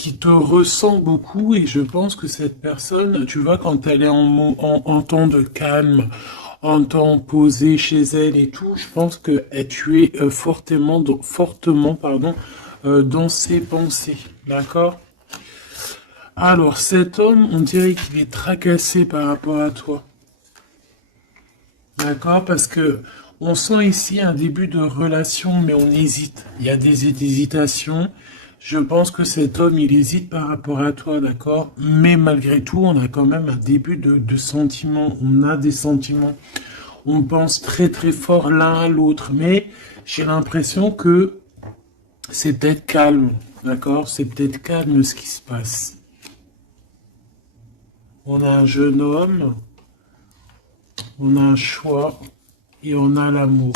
qui te ressent beaucoup et je pense que cette personne, tu vois, quand elle est en temps de calme, en temps posé chez elle et tout, je pense que tu es fortement, pardon, dans ses pensées, d'accord? Alors, cet homme, on dirait qu'il est tracassé par rapport à toi. D'accord? Parce que on sent ici un début de relation, mais on hésite. Il y a des hésitations. Je pense que cet homme, il hésite par rapport à toi, d'accord? Mais malgré tout, on a quand même un début de sentiments. On a des sentiments. On pense très très fort l'un à l'autre. Mais j'ai l'impression que c'est peut-être calme, d'accord? C'est peut-être calme ce qui se passe. On a un jeune homme, on a un choix et on a l'amour.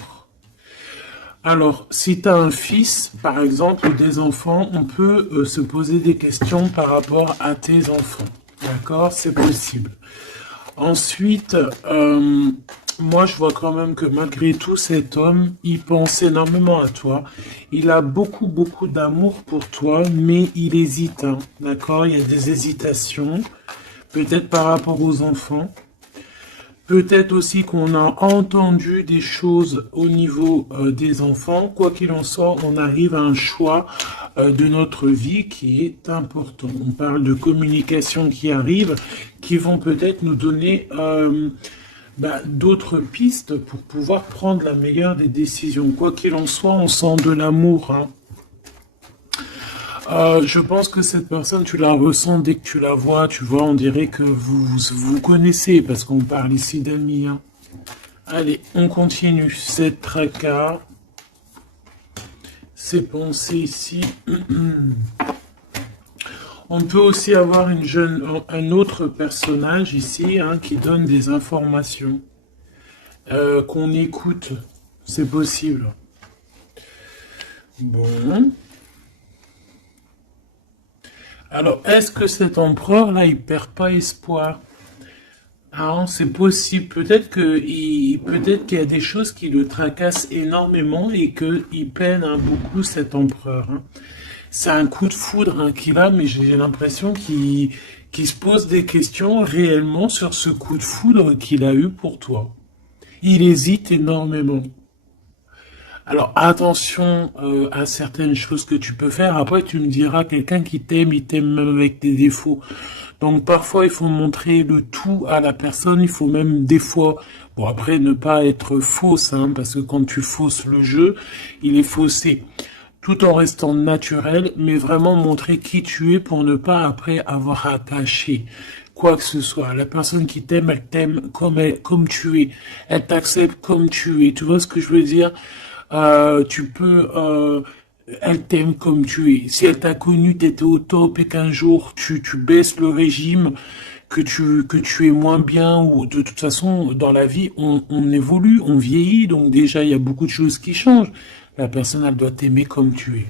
Alors, si tu as un fils, par exemple, ou des enfants, on peut se poser des questions par rapport à tes enfants. D'accord? C'est possible. Ensuite, moi, je vois quand même que malgré tout, cet homme, il pense énormément à toi. Il a beaucoup, beaucoup d'amour pour toi, mais il hésite. Hein, d'accord? Il y a des hésitations, peut-être par rapport aux enfants. Peut-être aussi qu'on a entendu des choses au niveau des enfants. Quoi qu'il en soit, on arrive à un choix de notre vie qui est important. On parle de communication qui arrive, qui vont peut-être nous donner d'autres pistes pour pouvoir prendre la meilleure des décisions. Quoi qu'il en soit, on sent de l'amour. Hein. Je pense que cette personne, tu la ressens dès que tu la vois. Tu vois, on dirait que vous connaissez parce qu'on parle ici d'amis. Hein. Allez, on continue. Cette tracas, ces pensées ici. On peut aussi avoir un autre personnage ici hein, qui donne des informations qu'on écoute. C'est possible. Bon. Alors, est-ce que cet empereur-là, il perd pas espoir? Ah, c'est possible. Peut-être qu'il y a des choses qui le tracassent énormément et qu'il peine hein, beaucoup cet empereur. Hein. C'est un coup de foudre hein, qu'il a, mais j'ai l'impression qu'il se pose des questions réellement sur ce coup de foudre qu'il a eu pour toi. Il hésite énormément. Alors attention à certaines choses que tu peux faire. Après, tu me diras, quelqu'un qui t'aime, il t'aime même avec tes défauts. Donc parfois, il faut montrer le tout à la personne. Il faut même des fois, bon après, ne pas être fausse, hein, parce que quand tu fausses le jeu, il est faussé. Tout en restant naturel, mais vraiment montrer qui tu es pour ne pas après avoir à cacher quoi que ce soit. La personne qui t'aime, elle t'aime comme tu es. Elle t'accepte comme tu es. Tu vois ce que je veux dire? Elle t'aime comme tu es. Si elle t'a connu, t'étais au top et qu'un jour tu baisses le régime, que tu es moins bien ou de toute façon dans la vie on évolue, on vieillit donc déjà il y a beaucoup de choses qui changent. La personne elle doit t'aimer comme tu es.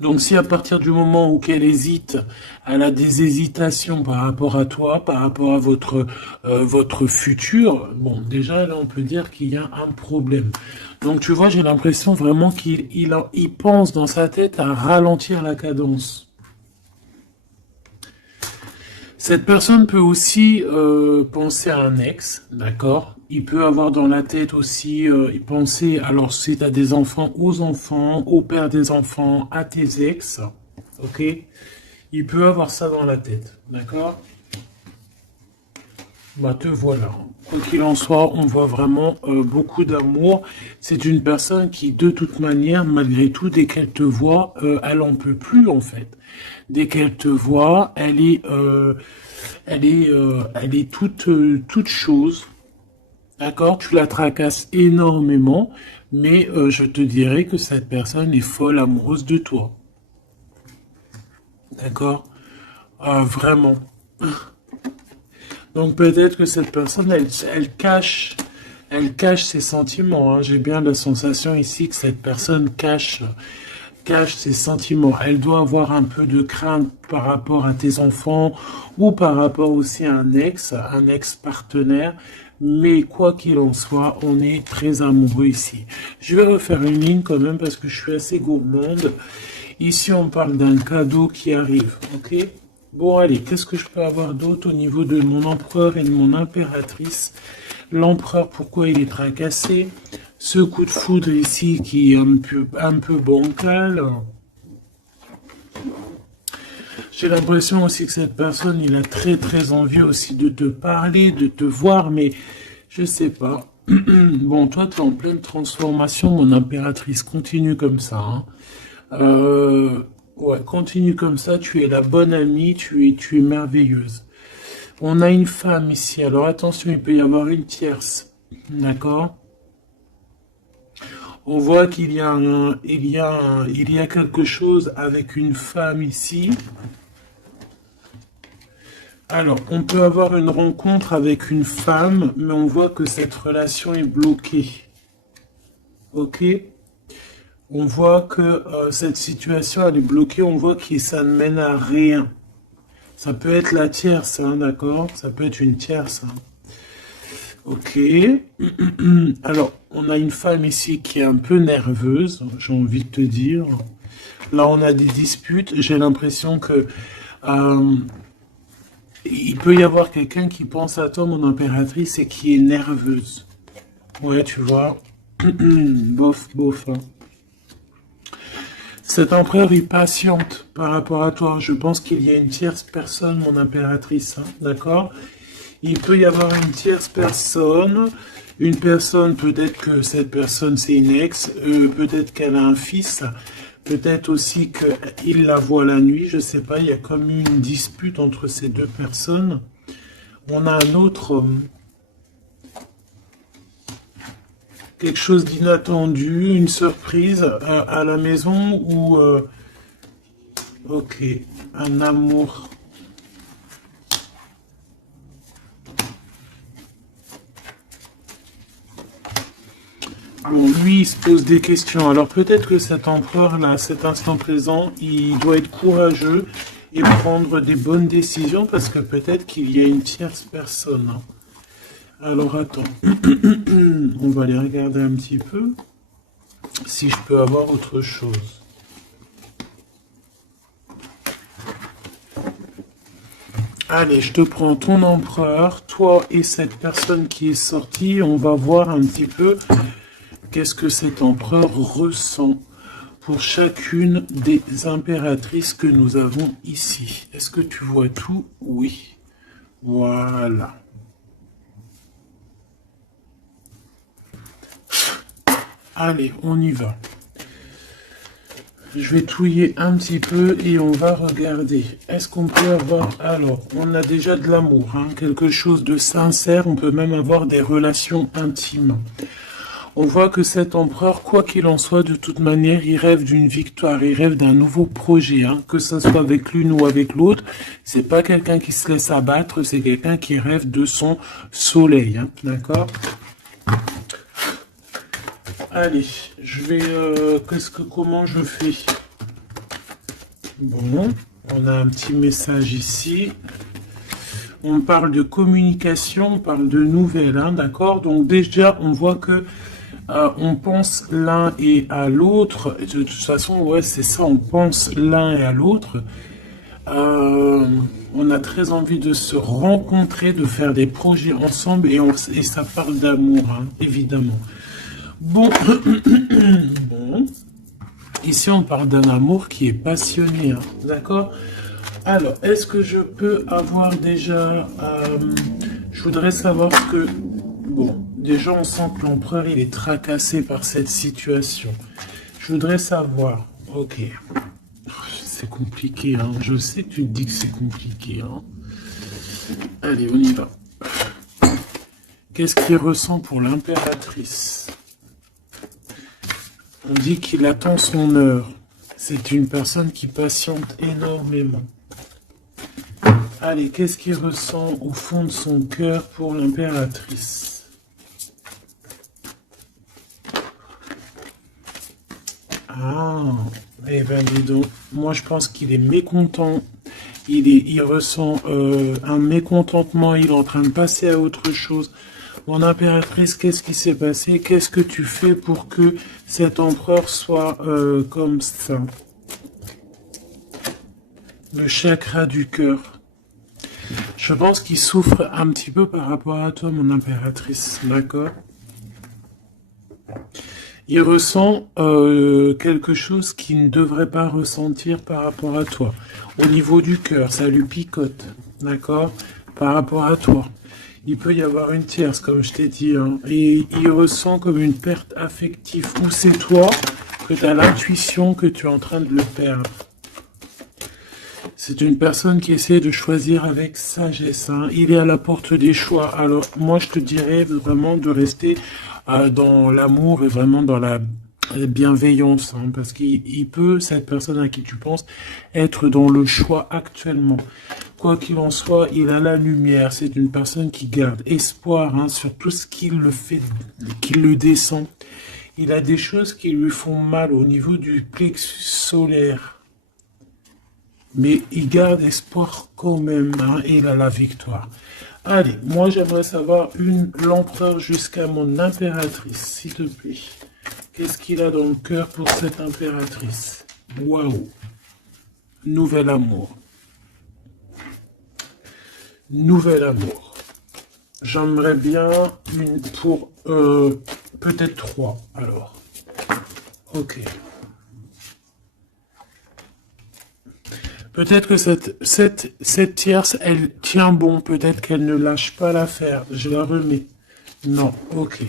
Donc si à partir du moment où qu'elle hésite, elle a des hésitations par rapport à toi, par rapport à votre futur, bon déjà là on peut dire qu'il y a un problème. Donc tu vois, j'ai l'impression vraiment qu'il pense dans sa tête à ralentir la cadence. Cette personne peut aussi penser à un ex, d'accord? Il peut avoir dans la tête aussi, penser, alors si tu as des enfants, aux enfants, au père des enfants, à tes ex, ok? Il peut avoir ça dans la tête, d'accord? Bah te voilà. Quoi qu'il en soit, on voit vraiment beaucoup d'amour. C'est une personne qui, de toute manière, malgré tout, dès qu'elle te voit, elle en peut plus en fait. Dès qu'elle te voit, elle est toute chose. D'accord? Tu la tracasses énormément, mais je te dirais que cette personne est folle amoureuse de toi. D'accord? Vraiment. Donc peut-être que cette personne, elle cache ses sentiments. Hein. J'ai bien la sensation ici que cette personne cache ses sentiments. Elle doit avoir un peu de crainte par rapport à tes enfants ou par rapport aussi à un ex-partenaire. Mais quoi qu'il en soit, on est très amoureux ici. Je vais refaire une ligne quand même parce que je suis assez gourmande. Ici, on parle d'un cadeau qui arrive, ok? Bon, allez, qu'est-ce que je peux avoir d'autre au niveau de mon empereur et de mon impératrice? L'empereur, pourquoi il est tracassé? Ce coup de foudre ici qui est un peu bancal. J'ai l'impression aussi que cette personne, il a très très envie aussi de te parler, de te voir, mais je sais pas. Bon, toi, tu es en pleine transformation, mon impératrice. Continue comme ça, hein. Ouais, continue comme ça. Tu es la bonne amie, tu es merveilleuse. On a une femme ici. Alors attention, il peut y avoir une tierce. D'accord? On voit qu'il y a il y a quelque chose avec une femme ici. Alors, on peut avoir une rencontre avec une femme, mais on voit que cette relation est bloquée. Ok? On voit que cette situation, elle est bloquée. On voit que ça ne mène à rien. Ça peut être la tierce, hein, d'accord? Ça peut être une tierce. Hein. Ok. Alors, on a une femme ici qui est un peu nerveuse, j'ai envie de te dire. Là, on a des disputes. J'ai l'impression que il peut y avoir quelqu'un qui pense à toi, mon impératrice, et qui est nerveuse. Ouais, tu vois. Bof, bof. Hein. Cet empereur, il patiente par rapport à toi. Je pense qu'il y a une tierce personne, mon impératrice. Hein, d'accord? Il peut y avoir une tierce personne. Une personne, peut-être que cette personne, c'est une ex. Peut-être qu'elle a un fils. Peut-être aussi qu'il la voit la nuit. Je sais pas, il y a comme une dispute entre ces deux personnes. On a un autre homme. Quelque chose d'inattendu, une surprise à la maison ou... ok, un amour. Bon, lui, il se pose des questions. Alors peut-être que cet empereur-là, à cet instant présent, il doit être courageux et prendre des bonnes décisions parce que peut-être qu'il y a une tierce personne. Hein. Alors attends, on va aller regarder un petit peu si je peux avoir autre chose. Allez, je te prends ton empereur, toi et cette personne qui est sortie. On va voir un petit peu qu'est-ce que cet empereur ressent pour chacune des impératrices que nous avons ici. Est-ce que tu vois tout? Oui. Voilà. Allez, on y va. Je vais touiller un petit peu et on va regarder. Est-ce qu'on peut avoir... Alors, on a déjà de l'amour, hein, quelque chose de sincère. On peut même avoir des relations intimes. On voit que cet empereur, quoi qu'il en soit, de toute manière, il rêve d'une victoire, il rêve d'un nouveau projet, hein, que ce soit avec l'une ou avec l'autre. C'est pas quelqu'un qui se laisse abattre, c'est quelqu'un qui rêve de son soleil, hein, d'accord? Allez, je vais... comment je fais? Bon, on a un petit message ici. On parle de communication, on parle de nouvelles, hein, d'accord? Donc déjà, on voit que on pense l'un et à l'autre. De toute façon, ouais, c'est ça, on pense l'un et à l'autre. On a très envie de se rencontrer, de faire des projets ensemble et ça parle d'amour, hein, évidemment. Bon. Bon. Ici, on parle d'un amour qui est passionné, hein, d'accord? Alors, est-ce que je peux avoir déjà... je voudrais savoir que... Bon, déjà, on sent que l'empereur, il est tracassé par cette situation. Je voudrais savoir... Ok. C'est compliqué, hein. Je sais que tu te dis que c'est compliqué, hein. Allez, on y va. Qu'est-ce qu'il ressent pour l'impératrice? On dit qu'il attend son heure. C'est une personne qui patiente énormément. Allez, qu'est-ce qu'il ressent au fond de son cœur pour l'impératrice? Ah, eh ben dis donc, moi je pense qu'il est mécontent. Il ressent un mécontentement, il est en train de passer à autre chose. Mon impératrice, qu'est-ce qui s'est passé? Qu'est-ce que tu fais pour que cet empereur soit comme ça? Le chakra du cœur. Je pense qu'il souffre un petit peu par rapport à toi, mon impératrice, d'accord? Il ressent quelque chose qu'il ne devrait pas ressentir par rapport à toi. Au niveau du cœur, ça lui picote, d'accord? Par rapport à toi. Il peut y avoir une tierce, comme je t'ai dit, hein, et il ressent comme une perte affective. Ou c'est toi que tu as l'intuition que tu es en train de le perdre. C'est une personne qui essaie de choisir avec sagesse, hein. Il est à la porte des choix. Alors, moi, je te dirais vraiment de rester dans l'amour et vraiment dans la bienveillance, hein, parce qu'il peut, cette personne à qui tu penses, être dans le choix actuellement. Quoi qu'il en soit, il a la lumière. C'est une personne qui garde espoir, hein, sur tout ce qui le fait, qui le descend. Il a des choses qui lui font mal au niveau du plexus solaire. Mais il garde espoir quand même, hein, et il a la victoire. Allez, moi j'aimerais savoir l'empereur jusqu'à mon impératrice, s'il te plaît. Qu'est-ce qu'il a dans le cœur pour cette impératrice? Waouh! Nouvel amour. Nouvel amour. J'aimerais bien une pour peut-être 3 alors. Ok. Peut-être que cette tierce, elle tient bon. Peut-être qu'elle ne lâche pas l'affaire. Je la remets. Non, ok.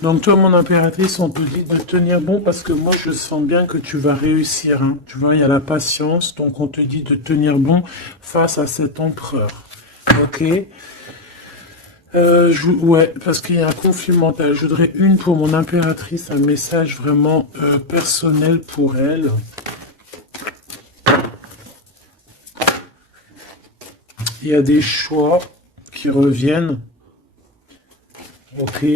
Donc toi, mon impératrice, on te dit de tenir bon parce que moi, je sens bien que tu vas réussir, hein. Tu vois, il y a la patience. Donc on te dit de tenir bon face à cet empereur. Ok. Ouais, parce qu'il y a un conflit mental. Je voudrais une pour mon impératrice, un message vraiment personnel pour elle. Il y a des choix qui reviennent. Ok.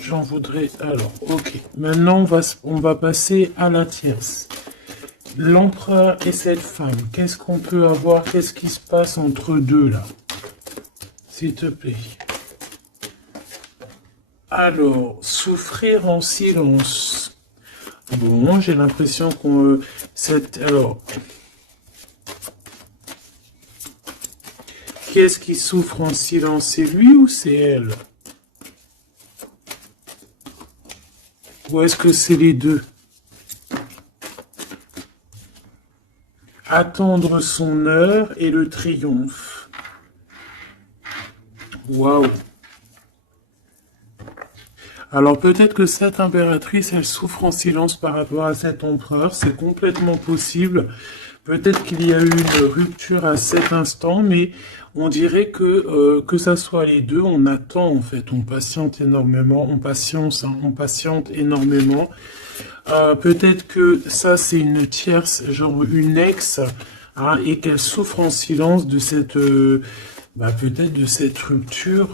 J'en voudrais... Alors, ok. Maintenant, on va passer à la tierce. L'empereur et cette femme. Qu'est-ce qu'on peut avoir? Qu'est-ce qui se passe entre deux, là? S'il te plaît. Alors, souffrir en silence. Bon, j'ai l'impression qu'on... Alors... Qui est-ce qui souffre en silence? C'est lui ou c'est elle? Ou est-ce que c'est les deux? Attendre son heure et le triomphe. Waouh! Alors peut-être que cette impératrice, elle souffre en silence par rapport à cet empereur. C'est complètement possible. Peut-être qu'il y a eu une rupture à cet instant, mais on dirait que ça soit les deux, on attend en fait, on patiente énormément, on patiente, hein, on patiente énormément. Peut-être que ça c'est une tierce, genre une ex, hein, et qu'elle souffre en silence de cette, peut-être de cette rupture.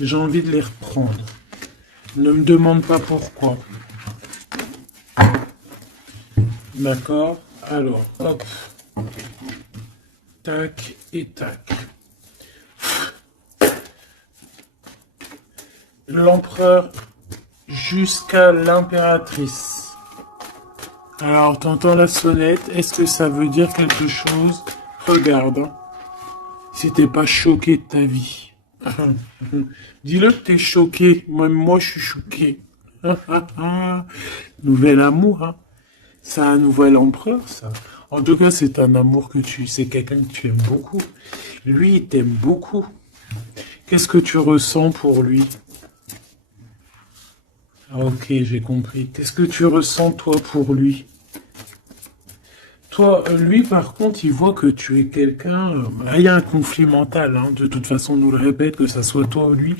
J'ai envie de les reprendre. Ne me demande pas pourquoi. D'accord? Alors, hop. Tac et tac. L'empereur jusqu'à l'impératrice. Alors, t'entends la sonnette. Est-ce que ça veut dire quelque chose? Regarde. Hein. Si t'es pas choqué de ta vie. Dis-le que t'es choqué. Moi, je suis choqué. Nouvel amour, hein. C'est un nouvel empereur, ça. En tout cas, c'est un amour c'est quelqu'un que tu aimes beaucoup. Lui, il t'aime beaucoup. Qu'est-ce que tu ressens pour lui? Ah, ok, j'ai compris. Qu'est-ce que tu ressens, toi, pour lui? Toi, lui, par contre, il voit que tu es quelqu'un... il y a un conflit mental, hein. De toute façon, on nous le répète, que ça soit toi ou lui.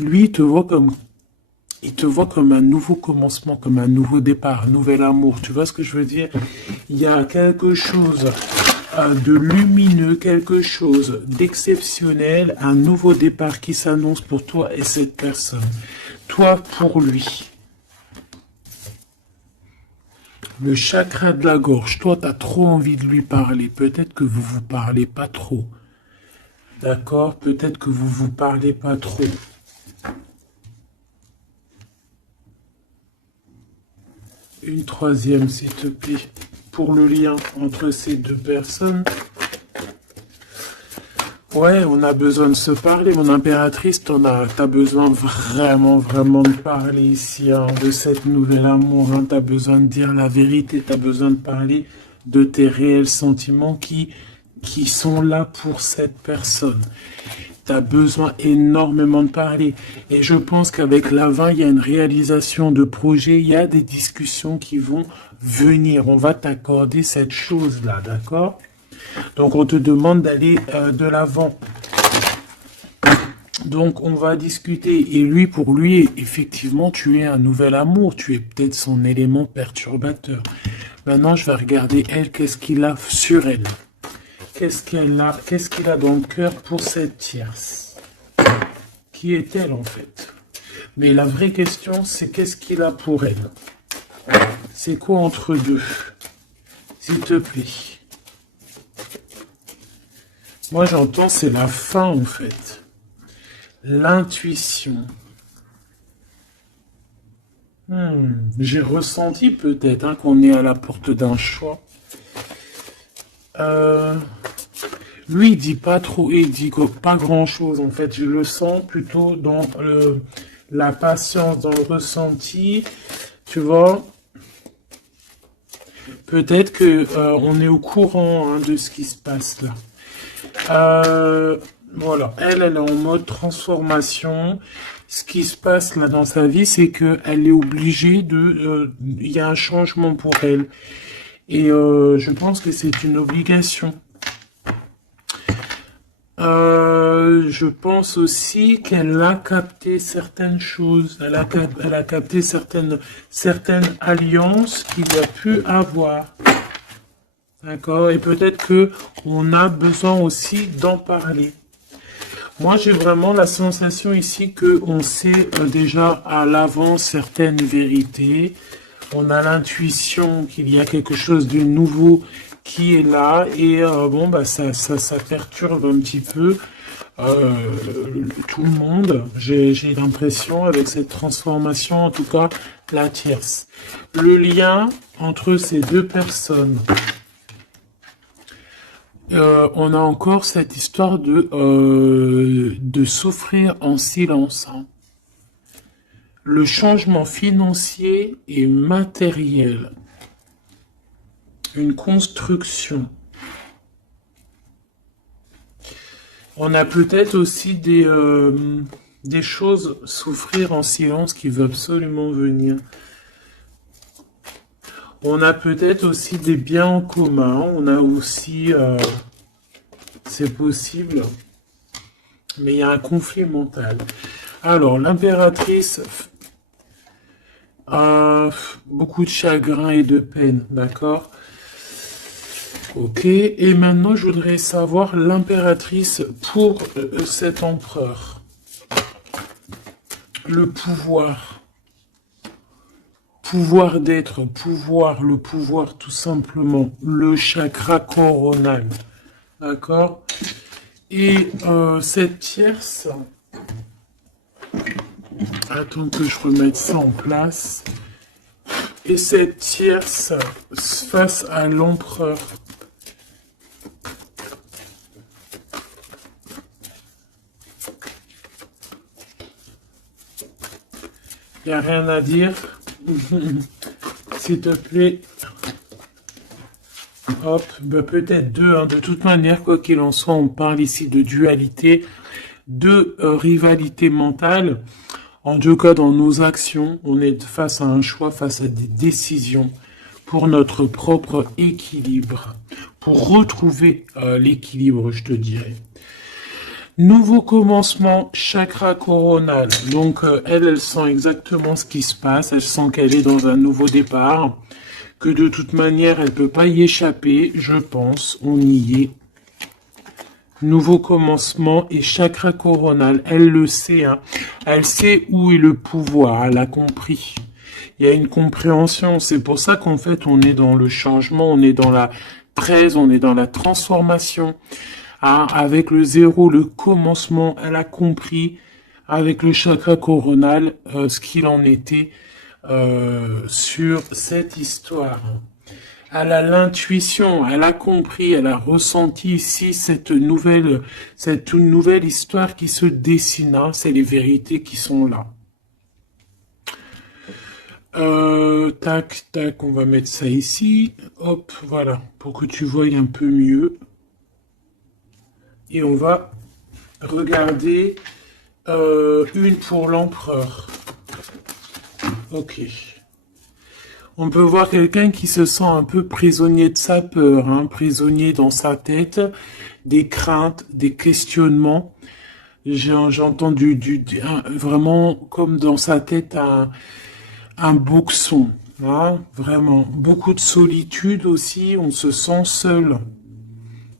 Lui, il te voit comme un nouveau commencement, comme un nouveau départ, un nouvel amour. Tu vois ce que je veux dire? Il y a quelque chose de lumineux, quelque chose d'exceptionnel, un nouveau départ qui s'annonce pour toi et cette personne. Toi pour lui. Le chakra de la gorge. Toi, tu as trop envie de lui parler. Peut-être que vous vous parlez pas trop. D'accord? Peut-être que vous vous parlez pas trop. Une troisième, s'il te plaît, pour le lien entre ces deux personnes. Ouais, on a besoin de se parler, mon impératrice, t'as besoin vraiment, vraiment de parler ici, hein, de cette nouvelle amour, hein, t'as besoin de dire la vérité, t'as besoin de parler de tes réels sentiments qui sont là pour cette personne. T'as besoin énormément de parler. Et je pense qu'avec la 20, il y a une réalisation de projet, il y a des discussions qui vont venir. On va t'accorder cette chose-là, d'accord? Donc, on te demande d'aller de l'avant. Donc, on va discuter. Et lui, pour lui, effectivement, tu es un nouvel amour. Tu es peut-être son élément perturbateur. Maintenant, je vais regarder elle, qu'est-ce qu'il a sur elle. Qu'est-ce qu'il a dans le cœur pour cette tierce? Qui est-elle, en fait? Mais la vraie question, c'est qu'est-ce qu'il a pour elle? C'est quoi entre deux? S'il te plaît. Moi, j'entends, c'est la fin, en fait. L'intuition. J'ai ressenti peut-être hein, qu'on est à la porte d'un choix. Lui, il dit pas trop, il dit pas grand-chose, en fait. Je le sens plutôt dans la patience, dans le ressenti. Tu vois? Peut-être que on est au courant hein, de ce qui se passe là. Voilà, elle est en mode transformation. Ce qui se passe là dans sa vie, c'est qu'elle est obligée de... Il y a un changement pour elle. Et je pense que c'est une obligation. Je pense aussi qu'elle a capté certaines choses. Elle a capté certaines alliances qu'il a pu avoir. D'accord? Et peut-être que on a besoin aussi d'en parler. Moi, j'ai vraiment la sensation ici que on sait déjà à l'avance certaines vérités. On a l'intuition qu'il y a quelque chose de nouveau qui est là. Et bon, bah ça perturbe un petit peu tout le monde. J'ai l'impression avec cette transformation, en tout cas, la tierce. Le lien entre ces deux personnes. On a encore cette histoire de souffrir en silence. Hein. Le changement financier et matériel. Une construction. On a peut-être aussi des choses souffrir en silence qui veulent absolument venir. On a peut-être aussi des biens en commun. On a aussi... c'est possible. Mais il y a un conflit mental. Alors, l'impératrice a beaucoup de chagrin et de peine. D'accord? Ok. Et maintenant, je voudrais savoir l'impératrice pour cet empereur. Le pouvoir. Pouvoir d'être, le pouvoir tout simplement, le chakra coronal, d'accord? Et cette tierce, attends que je remette ça en place, et cette tierce face à l'empereur, il n'y a rien à dire. S'il te plaît. Hop, bah peut-être deux. Hein. De toute manière, quoi qu'il en soit, on parle ici de dualité, de rivalité mentale. En tout cas, dans nos actions, on est face à un choix, face à des décisions pour notre propre équilibre. Pour retrouver l'équilibre, je te dirais. Nouveau commencement, chakra coronal. Donc, elle sent exactement ce qui se passe. Elle sent qu'elle est dans un nouveau départ. Que de toute manière, elle peut pas y échapper. Je pense, on y est. Nouveau commencement et chakra coronal. Elle le sait. Hein. Elle sait où est le pouvoir. Elle a compris. Il y a une compréhension. C'est pour ça qu'en fait, on est dans le changement. On est dans la 13. On est dans la transformation. Hein, avec le 0, le commencement, elle a compris avec le chakra coronal ce qu'il en était sur cette histoire. Elle a l'intuition, elle a compris, elle a ressenti ici cette nouvelle histoire qui se dessine, hein. C'est les vérités qui sont là. Tac, tac, on va mettre ça ici. Hop, voilà, pour que tu voyes un peu mieux. Et on va regarder une pour l'empereur. Ok. On peut voir quelqu'un qui se sent un peu prisonnier de sa peur, hein, prisonnier dans sa tête, des craintes, des questionnements. J'entends vraiment comme dans sa tête un boxon, hein, vraiment. Beaucoup de solitude aussi, on se sent seul.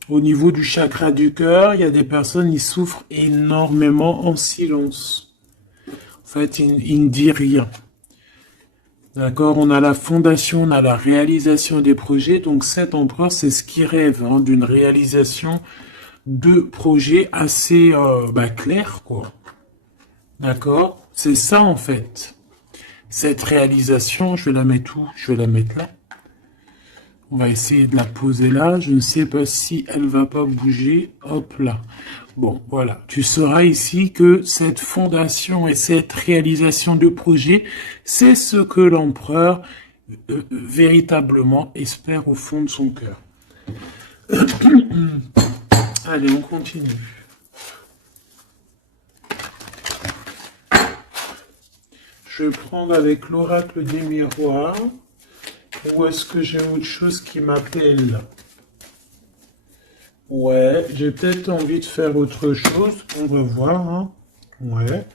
Au niveau du chakra du cœur, il y a des personnes qui souffrent énormément en silence. En fait, ils ne disent rien. D'accord, on a la fondation, on a la réalisation des projets. Donc cet empereur, c'est ce qui rêve, hein, d'une réalisation de projets assez clairs, quoi. D'accord, c'est ça en fait. Cette réalisation, je vais la mettre où? Je vais la mettre là. On va essayer de la poser là. Je ne sais pas si elle va pas bouger. Hop là. Bon, voilà. Tu sauras ici que cette fondation et cette réalisation de projet, c'est ce que l'empereur véritablement espère au fond de son cœur. Allez, on continue. Je vais prendre avec l'oracle des miroirs. Ou est-ce que j'ai autre chose qui m'appelle? Ouais, j'ai peut-être envie de faire autre chose. On va voir, hein. Ouais.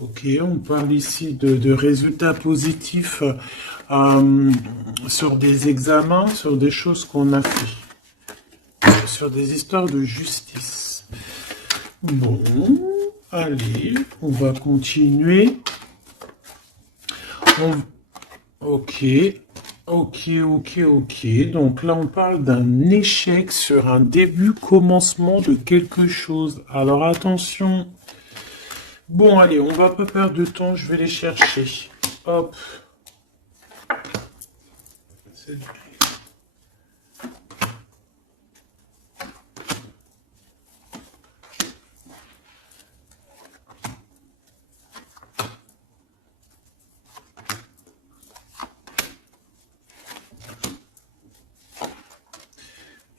Ok, on parle ici de résultats positifs sur des examens, sur des choses qu'on a fait. Sur des histoires de justice. Bon, allez, on va continuer. Ok. Ok. Donc là, on parle d'un échec sur un début, commencement de quelque chose. Alors attention. Bon, allez, on va pas perdre de temps. Je vais les chercher. Hop.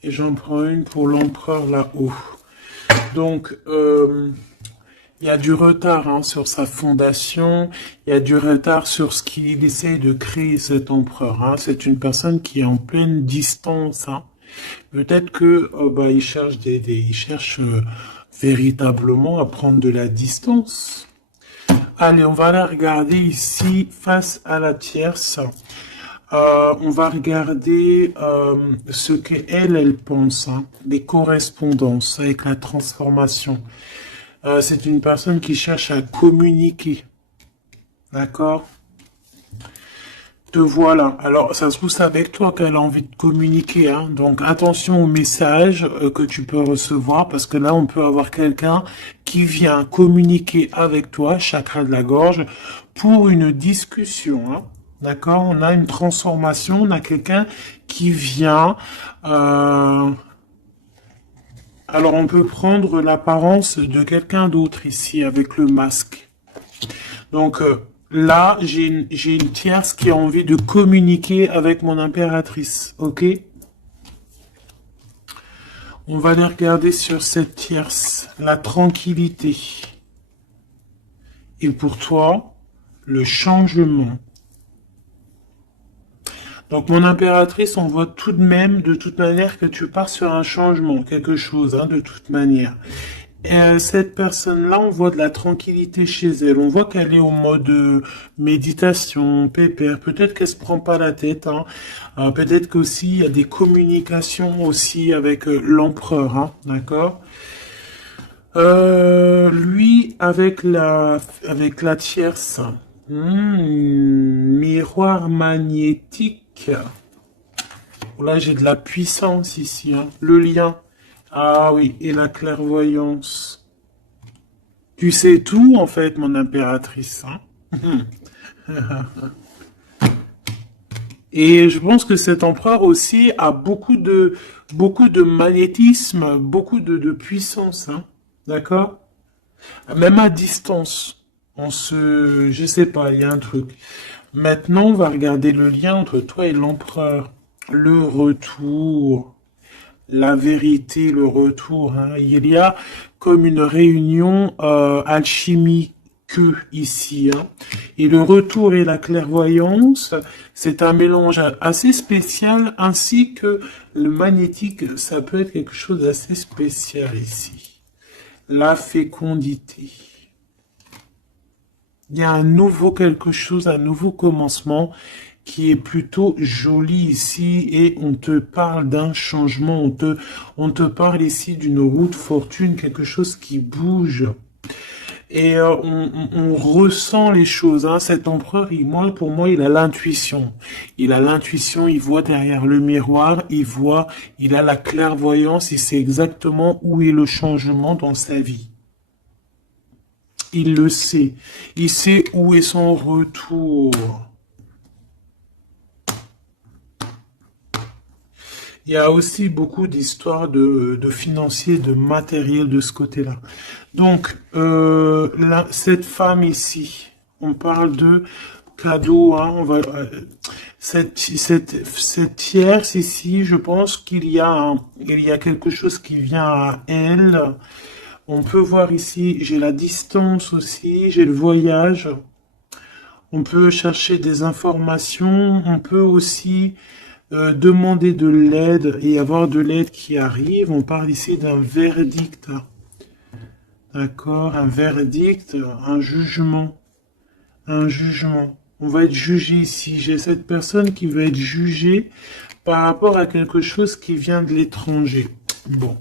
Et j'en prends une pour l'empereur là-haut. Donc, il y a du retard, hein, sur sa fondation, il y a du retard sur ce qu'il essaie de créer, cet empereur, hein. C'est une personne qui est en pleine distance, hein. Peut-être que il cherche il cherche véritablement à prendre de la distance. Allez, on va la regarder ici face à la tierce. On va regarder ce qu'elle pense, hein, les correspondances avec la transformation. C'est une personne qui cherche à communiquer. D'accord? Te voilà. Alors, ça se trouve, c'est avec toi qu'elle a envie de communiquer, hein. Donc, attention aux messages que tu peux recevoir, parce que là, on peut avoir quelqu'un qui vient communiquer avec toi, chakra de la gorge, pour une discussion, hein. D'accord? On a une transformation, on a quelqu'un qui vient... Alors, on peut prendre l'apparence de quelqu'un d'autre ici, avec le masque. Donc, là, j'ai une tierce qui a envie de communiquer avec mon impératrice, ok? On va aller regarder sur cette tierce, la tranquillité. Et pour toi, le changement. Donc, mon impératrice, on voit tout de même, de toute manière, que tu pars sur un changement, quelque chose, hein, de toute manière. Et cette personne-là, on voit de la tranquillité chez elle. On voit qu'elle est au mode méditation, pépère. Peut-être qu'elle se prend pas la tête, hein. Peut-être qu'aussi, il y a des communications aussi avec l'empereur, hein, d'accord? Lui, avec la tierce, miroir magnétique. Là, j'ai de la puissance ici, hein. Le lien. Ah oui, et la clairvoyance. Tu sais tout, en fait, mon impératrice, hein. Et je pense que cet empereur aussi a beaucoup de magnétisme, beaucoup de puissance, hein. D'accord? Même à distance. Je sais pas, il y a un truc. Maintenant, on va regarder le lien entre toi et l'empereur. Le retour, la vérité, le retour, hein. Il y a comme une réunion alchimique ici, hein. Et le retour et la clairvoyance, c'est un mélange assez spécial, ainsi que le magnétique, ça peut être quelque chose d'assez spécial ici. La fécondité. Il y a un nouveau quelque chose, un nouveau commencement qui est plutôt joli ici et on te parle d'un changement, on te parle ici d'une route fortune, quelque chose qui bouge. Et on ressent les choses, hein. Cet empereur, pour moi, il a l'intuition. Il a l'intuition, il voit derrière le miroir, il a la clairvoyance, il sait exactement où est le changement dans sa vie. Il le sait. Il sait où est son retour. Il y a aussi beaucoup d'histoires de financiers, de matériel de ce côté-là. Donc, cette femme ici, on parle de cadeau, hein, cette tierce ici, je pense il y a quelque chose qui vient à elle. On peut voir ici, j'ai la distance aussi, j'ai le voyage. On peut chercher des informations, on peut aussi demander de l'aide et avoir de l'aide qui arrive. On parle ici d'un verdict. D'accord, un verdict, un jugement. Un jugement. On va être jugé ici. J'ai cette personne qui va être jugée par rapport à quelque chose qui vient de l'étranger. Bon,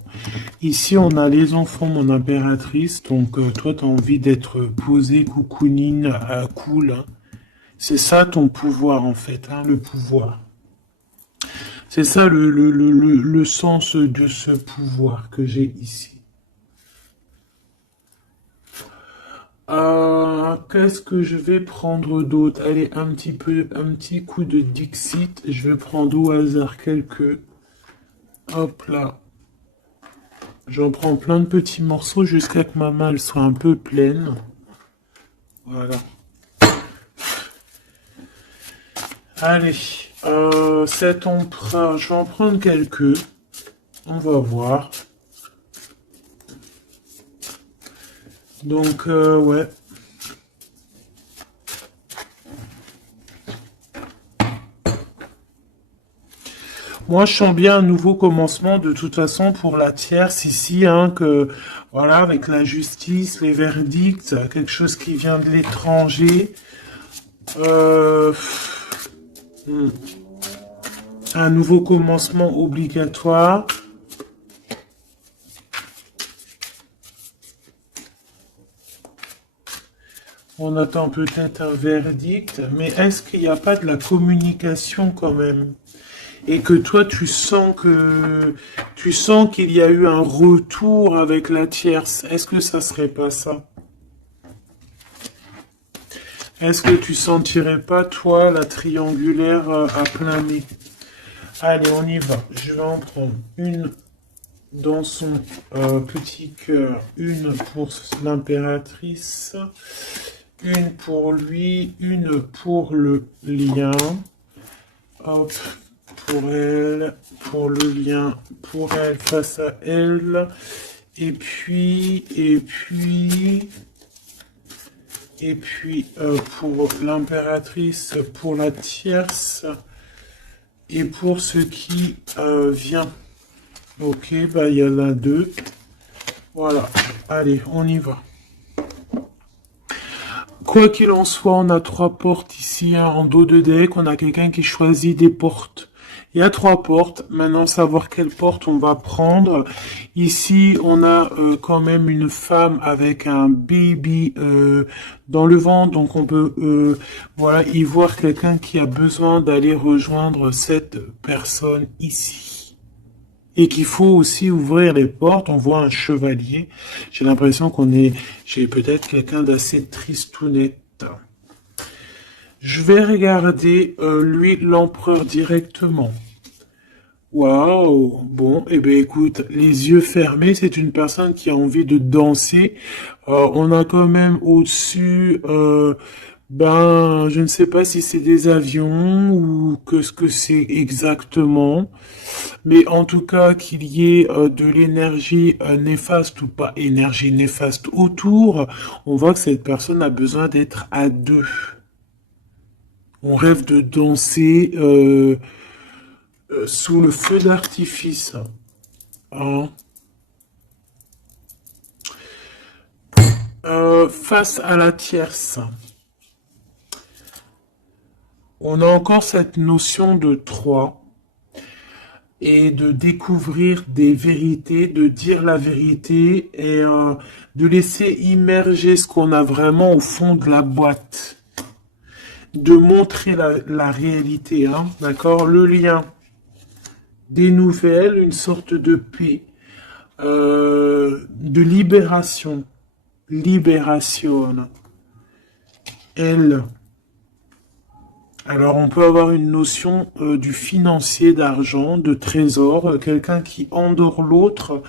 ici on a les enfants, mon impératrice. Donc toi, tu as envie d'être posé, coucounine, cool, hein. C'est ça ton pouvoir en fait, hein, le pouvoir. C'est ça le sens de ce pouvoir que j'ai ici. Qu'est-ce que je vais prendre d'autre? Allez, un petit coup de Dixit. Je vais prendre au hasard quelques. Hop là. J'en prends plein de petits morceaux jusqu'à que ma main elle soit un peu pleine. Voilà. Allez, cet emprunt, je vais en prendre quelques. On va voir. Donc, ouais. Moi, je sens bien un nouveau commencement de toute façon pour la tierce ici, hein, que voilà, avec la justice, les verdicts, quelque chose qui vient de l'étranger. Euh, un nouveau commencement obligatoire. On attend peut-être un verdict, mais est-ce qu'il n'y a pas de la communication quand même? Et que toi, tu sens qu'il y a eu un retour avec la tierce. Est-ce que ça serait pas ça? Est-ce que tu sentirais pas, toi, la triangulaire à plein nez? Allez, on y va. Je vais en prendre une dans son petit cœur, une pour l'impératrice, une pour lui, une pour le lien. Hop, pour elle, pour le lien, pour elle, face à elle. Et puis, pour l'impératrice, pour la tierce, et pour ce qui vient. Ok, bah il y en a deux. Voilà, allez, on y va. Quoi qu'il en soit, on a trois portes ici, hein, en dos de deck. On a quelqu'un qui choisit des portes. Il y a trois portes. Maintenant, savoir quelle porte on va prendre. Ici, on a quand même une femme avec un baby dans le ventre. Donc, on peut voilà, y voir quelqu'un qui a besoin d'aller rejoindre cette personne ici. Et qu'il faut aussi ouvrir les portes. On voit un chevalier. J'ai l'impression j'ai peut-être quelqu'un d'assez tristounette. Je vais regarder, lui, l'empereur directement. Waouh! Bon, eh ben écoute, les yeux fermés, c'est une personne qui a envie de danser. On a quand même au-dessus, ben, je ne sais pas si c'est des avions ou que ce que c'est exactement, mais en tout cas qu'il y ait de l'énergie néfaste ou pas énergie néfaste autour, on voit que cette personne a besoin d'être à deux. On rêve de danser sous le feu d'artifice. Hein. Face à la tierce, on a encore cette notion de trois et de découvrir des vérités, de dire la vérité et de laisser immerger ce qu'on a vraiment au fond de la boîte, de montrer la réalité, hein, d'accord? Le lien, des nouvelles, une sorte de paix, de libération, libération. Elle. Alors, on peut avoir une notion du financier, d'argent, de trésor, quelqu'un qui endort l'autre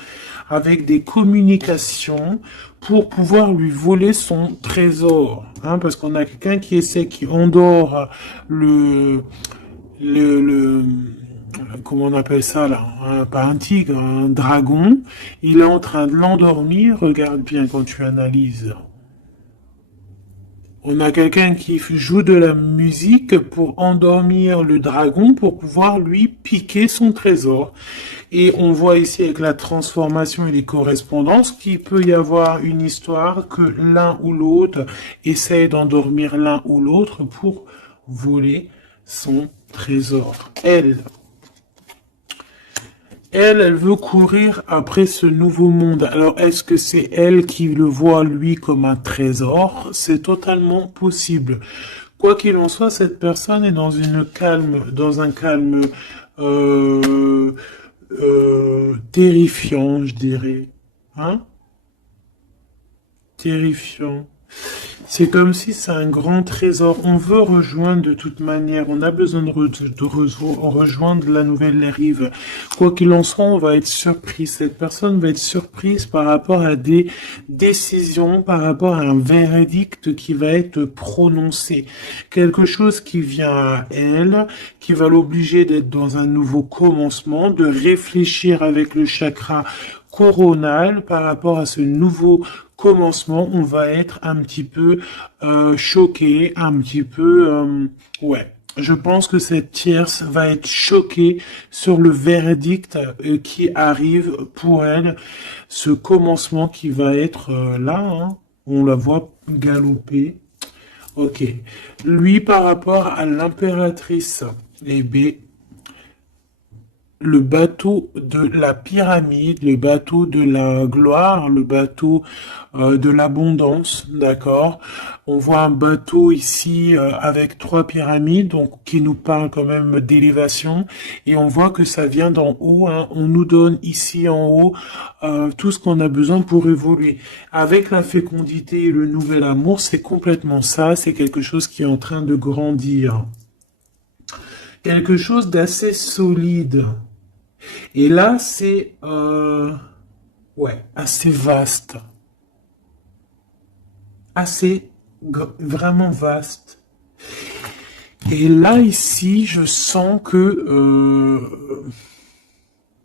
avec des communications pour pouvoir lui voler son trésor. Hein, parce qu'on a quelqu'un qui essaie, qui endort le, le, comment on appelle ça là, pas un tigre, un dragon. Il est en train de l'endormir. Regarde bien quand tu analyses. On a quelqu'un qui joue de la musique pour endormir le dragon pour pouvoir lui piquer son trésor. Et on voit ici avec la transformation et les correspondances qu'il peut y avoir une histoire que l'un ou l'autre essaye d'endormir l'un ou l'autre pour voler son trésor. Elle veut courir après ce nouveau monde. Alors, est-ce que c'est elle qui le voit, lui, comme un trésor? C'est totalement possible. Quoi qu'il en soit, cette personne est dans un calme euh, terrifiant, je dirais. Hein? Terrifiant. C'est comme si c'est un grand trésor. On veut rejoindre de toute manière. On a besoin de rejoindre la nouvelle rive. Quoi qu'il en soit, on va être surpris. Cette personne va être surprise par rapport à des décisions, par rapport à un verdict qui va être prononcé. Quelque chose qui vient à elle, qui va l'obliger d'être dans un nouveau commencement, de réfléchir avec le chakra coronal par rapport à ce nouveau commencement. On va être un petit peu choqué, un petit peu ouais. Je pense que cette tierce va être choquée sur le verdict qui arrive pour elle, ce commencement qui va être là. Hein. On la voit galoper. Ok. Lui, par rapport à l'impératrice, eh bien, le bateau de la pyramide, le bateau de la gloire, le bateau de l'abondance, d'accord? On voit un bateau ici avec trois pyramides, donc qui nous parle quand même d'élévation, et on voit que ça vient d'en haut. Hein. On nous donne ici en haut tout ce qu'on a besoin pour évoluer. Avec la fécondité et le nouvel amour, c'est complètement ça. C'est quelque chose qui est en train de grandir, quelque chose d'assez solide. Et là, c'est ouais, assez vaste, assez vraiment vaste. Et là, ici, je sens que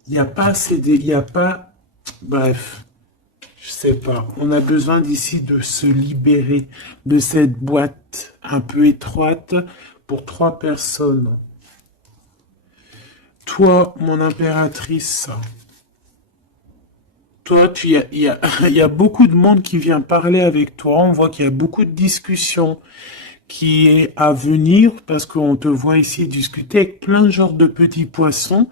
il n'y a pas assez il y a pas, bref, je sais pas. On a besoin d'ici de se libérer de cette boîte un peu étroite pour trois personnes. Toi, mon impératrice. Toi, il y a beaucoup de monde qui vient parler avec toi. On voit qu'il y a beaucoup de discussions qui est à venir parce qu'on te voit ici discuter avec plein de genres de petits poissons,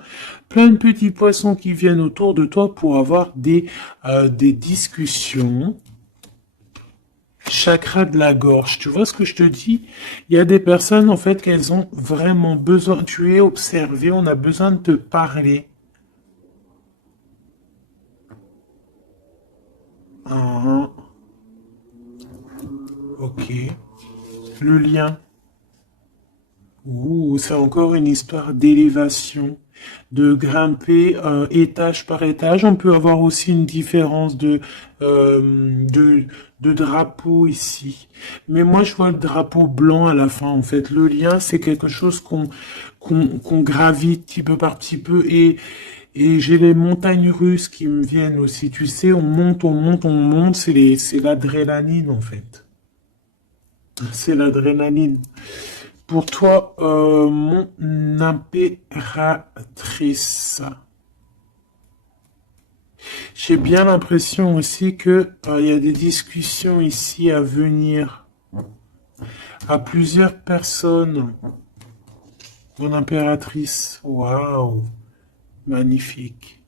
plein de petits poissons qui viennent autour de toi pour avoir des discussions. Chakra de la gorge, tu vois ce que je te dis? Il y a des personnes en fait qu'elles ont vraiment besoin. Tu es observé, on a besoin de te parler. Ah, ok. Le lien. Ouh, c'est encore une histoire d'élévation, de grimper étage par étage. On peut avoir aussi une différence euh, de, de drapeau ici. Mais moi, je vois le drapeau blanc à la fin, en fait. Le lien, c'est quelque chose qu'on gravite petit peu par petit peu. Et j'ai les montagnes russes qui me viennent aussi. Tu sais, on monte, on monte, on monte. C'est l'adrénaline, en fait. C'est l'adrénaline. Pour toi, mon impératrice, j'ai bien l'impression aussi que il y a des discussions ici à venir à plusieurs personnes. Mon impératrice, waouh, magnifique.